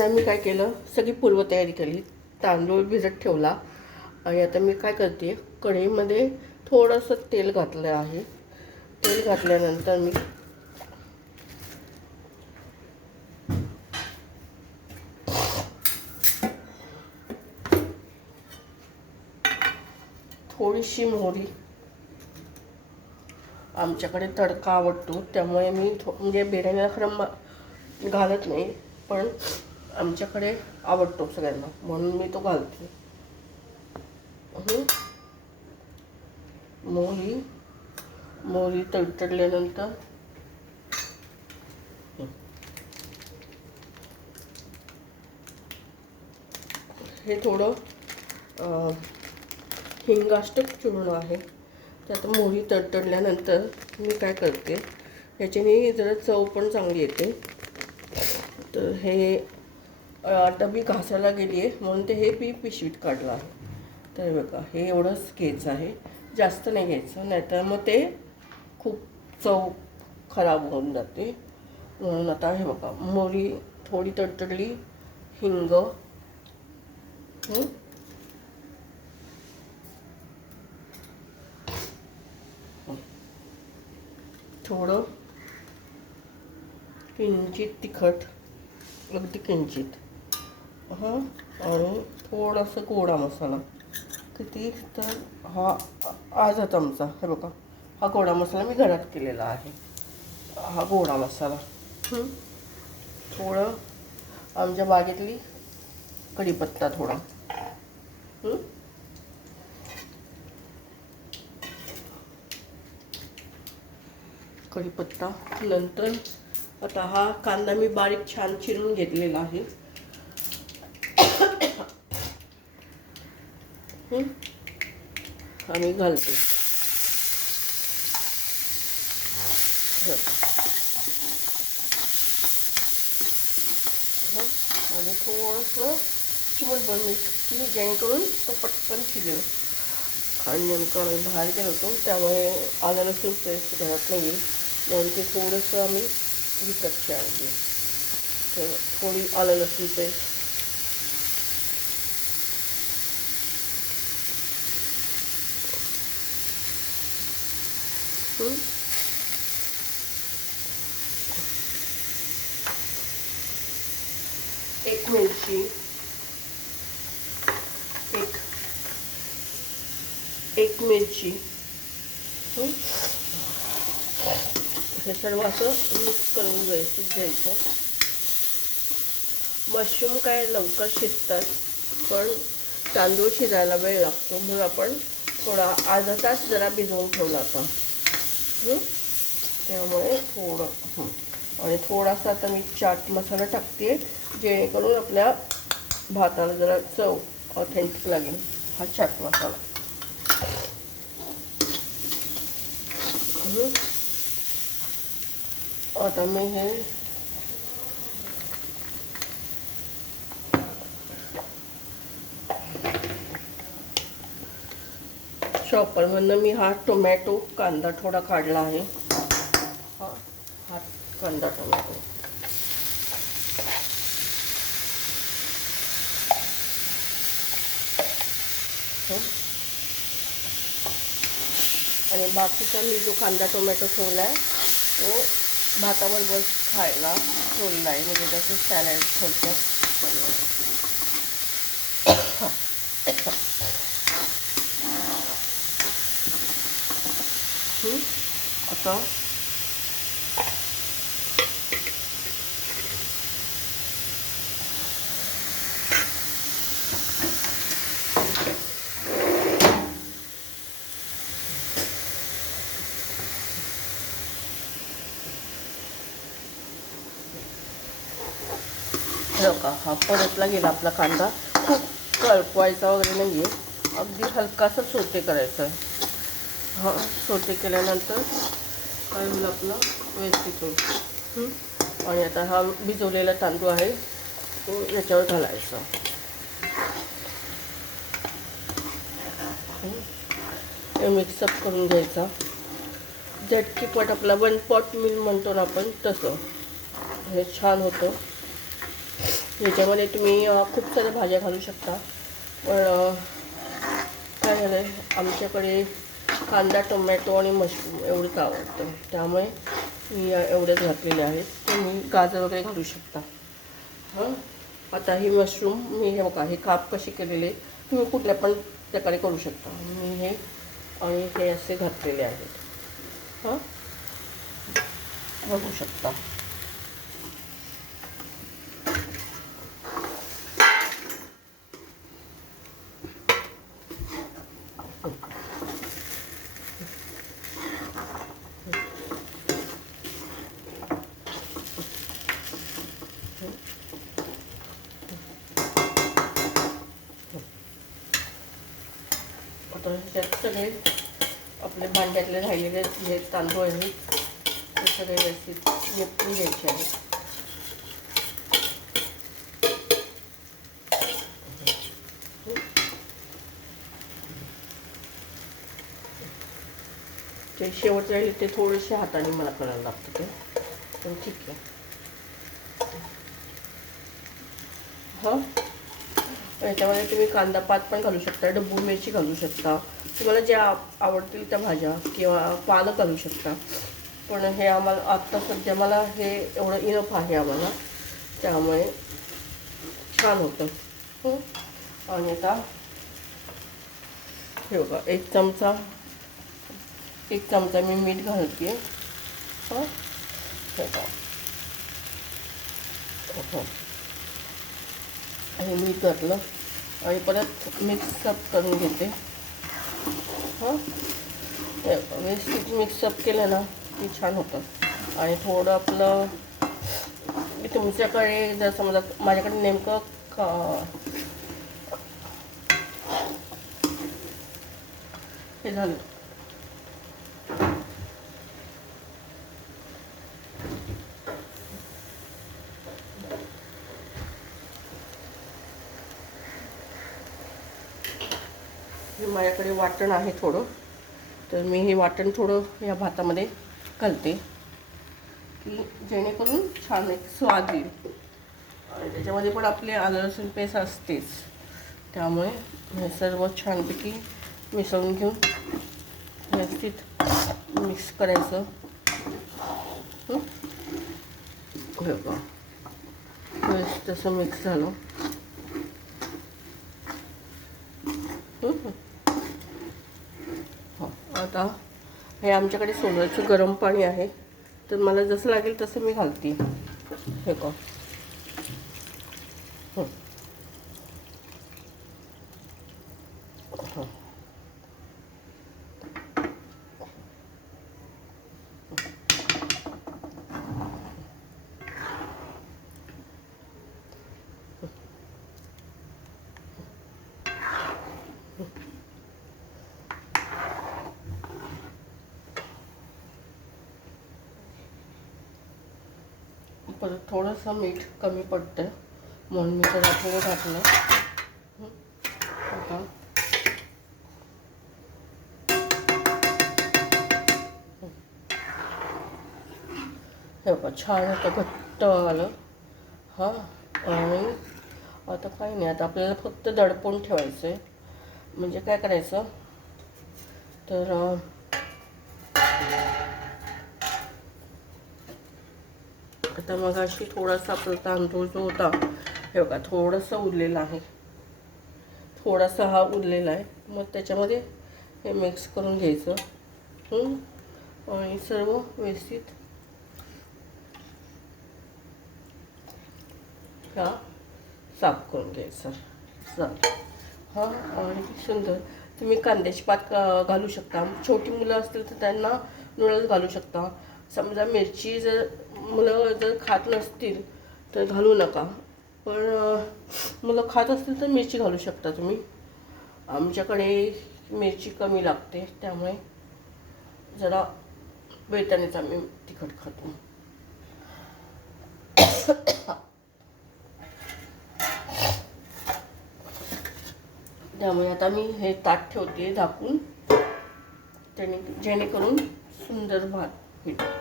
ना मी काय केलं, सगळी पूर्वतयारी केली. तांदूळ भिजत ठेवला आणि आता मी काय करते, कढईमध्ये थोडंसं तेल घातलं आहे. तेल घातल्यानंतर मी थोडीशी मोहरी, आमच्याकडे तडका आवडतो त्यामुळे मी म्हणजे बिर्याणीला खरं घालत नाही, पण आमच्याकडे आवडतो सगळ्यांना म्हणून मी तो घालते. मोहरी तडतडल्यानंतर हे थोडं हिंगाष्टक चूर्ण आहे. त्यात मोहरी तडतडल्यानंतर मी काय करते, ह्याच्याने जरा चव पण चांगली येते. तर हे आता मी घासायला गेली आहे म्हणून ते हे पिशवीत काढलं आहे. तर बघा, हे एवढंच घ्यायचं आहे, जास्त नाही घ्यायचं, नाहीतर मग ते खूप चव खराब होऊन जाते. म्हणून आता हे बघा, मोहरी थोडी तडतडली, हिंग, थोडं किंचित तिखट, अगदी किंचित, आणि थोडासा गोडा मसाला. किती तर हा अर्धा चमचा. हे बघा, हा गोडा मसाला मी घरात केलेला आहे. हा गोडा मसाला, थोडं आमच्या बागेतली कढीपत्ता थोडा, कढीपत्ता. नंतर आता हा कांदा मी बारीक छान चिरून घेतलेला आहे. आम्ही घालते आणि थोडंसं चिमटभर मीठ, जेणेकरून तो पटकन शिजेल. आणि नेमकं आम्ही बाहेर गेलो होतो त्यामुळे आलं लसूण पेस्ट घरात नाही आहे, म्हणून ते थोडंसं आम्ही विकतची आणली. तर थोडी आलं लसूण पेस्ट, एक मिरची, एक मिरची, हे सर्व असं मिक्स करून व्यवस्थित घ्यायचं. मशरूम काय लवकर शिजतात, पण तांदूळ शिजायला वेळ लागतो, म्हणून आपण थोडा अर्धा तास जरा भिजवून ठेवला होता. त्यामुळे थोडं आणि थोडासा आता मी चाट मसाला टाकते, जेणेकरून आपल्या भाताला जरा चव ऑथेंटिक लागेल. हा चाट मसाला. आता मी हे चॉपरमधनं मी हा टोमॅटो कांदा थोडा काढला आहे. हा कांदा टोमॅटो आणि बाकीचा मी जो कांदा टोमॅटो ठेवला आहे तो भाताबरोबर खायला ठेवलेला आहे, म्हणजे त्याचं सॅलड थोडक्यात. आता का हा परतला गेला आपला कांदा. खूप कळपवायचा वगैरे नाही आहे, अगदी हलकासा सोते करायचं आहे. हा सोते केल्यानंतर काय होईल आपलं व्यवस्थित होईल. आणि आता हा भिजवलेला तांदूळ आहे तो याच्यावर घालायचा. मिक्सअप करून घ्यायचा. झटकीपट आपला 1 पॉट मील म्हणतो ना आपण, तसं हे छान होतं. याच्यामध्ये तुम्ही खूप साऱ्या भाज्या घालू शकता, पण काय झालं आहे, आमच्याकडे कांदा, टोमॅटो आणि मशरूम एवढंच आवडतं, त्यामुळे मी एवढ्याच घातलेले आहेत. तुम्ही गाजर वगैरे घालू शकता. हां, आता ही मशरूम मी हे बघा, हे काप कसे केलेले तुम्ही कुठल्या पण प्रकारे करू शकता. मी हे आणि हे असे घातलेले आहेत. हां, बघू शकता. आता ह्याच्यात सगळे आपले भांड्यातले राहिलेले जे तांदूळ आहेत ते सगळे व्यवस्थित निपटून घ्यायचे आहेत. ते शेवट राहिले ते थोडेसे हाताने मला करायला लागतं ते, पण ठीक आहे. हां, याच्यामध्ये तुम्ही कांदा पात पण घालू शकता, ढबू मिरची घालू शकता, तुम्हाला ज्या आवडतील त्या भाज्या, किंवा पालक घालू शकता. पण हे आम्हाला आत्ता सध्या मला हे एवढं इनफ आहे आम्हाला, त्यामुळे छान होतं. आणि आता हे बघा, एक चमचा मी मीठ घालते. हां, हे बघा, आणि मीठ घातलं आणि परत मिक्सअप करून घेते. हां, व्यवस्थित मिक्सअप केलं ना की छान होतं. आणि थोडं आपलं तुमच्याकडे जर समजा माझ्याकडे नेमकं हे झालं, माझ्याकडे वाटण आहे थोडं, तर मी हे वाटण थोडं या भातामध्ये घालते की जेणेकरून छान एक स्वाद येईल. आणि त्याच्यामध्ये पण आपले आलं लसूण पेस्ट असतेच, त्यामुळे हे सर्व छानपैकी मिसळून घेऊन व्यवस्थित मिक्स करायचं. हे बघा, व्यवस्थित तसं मिक्स झालं. आता हे आमच्याकडे सोलरचं गरम पाणी आहे, तर मला जसं लागेल तसं मी घालते. हे का, परत थोडंसं मीठ कमी पडतं म्हणून मी त्याला थोडं घातलं. आता हे बघा, छान होतं, घट्ट आलं. हां, आणि आता काही नाही, आता आपल्याला फक्त दडपून ठेवायचं आहे. म्हणजे काय करायचं तर आता मग अशी थोडासा आपला तांदूळ जो होता हे बघा थोडंसं उरलेलं आहे, थोडासा हा उरलेला आहे. मग त्याच्यामध्ये हे मिक्स करून घ्यायचं आणि सर्व व्यवस्थित हा साफ करून घ्यायचं. चालेल. हां, आणि सुंदर तुम्ही कांद्याची पात घालू शकता. छोटी मुलं असतील तर त्यांना नूडल्स घालू शकता. समजा मिरची जर मुलं जर खात नसतील तर घालू नका, पण मुलं खात असतील तर मिरची घालू शकता तुम्ही. आमच्याकडे मिरची कमी लागते, त्यामुळे जरा बेतानेच आम्ही तिखट खातो. त्यामुळे आता मी हे ताट ठेवते झाकून, जेणेकरून सुंदर भात होईल.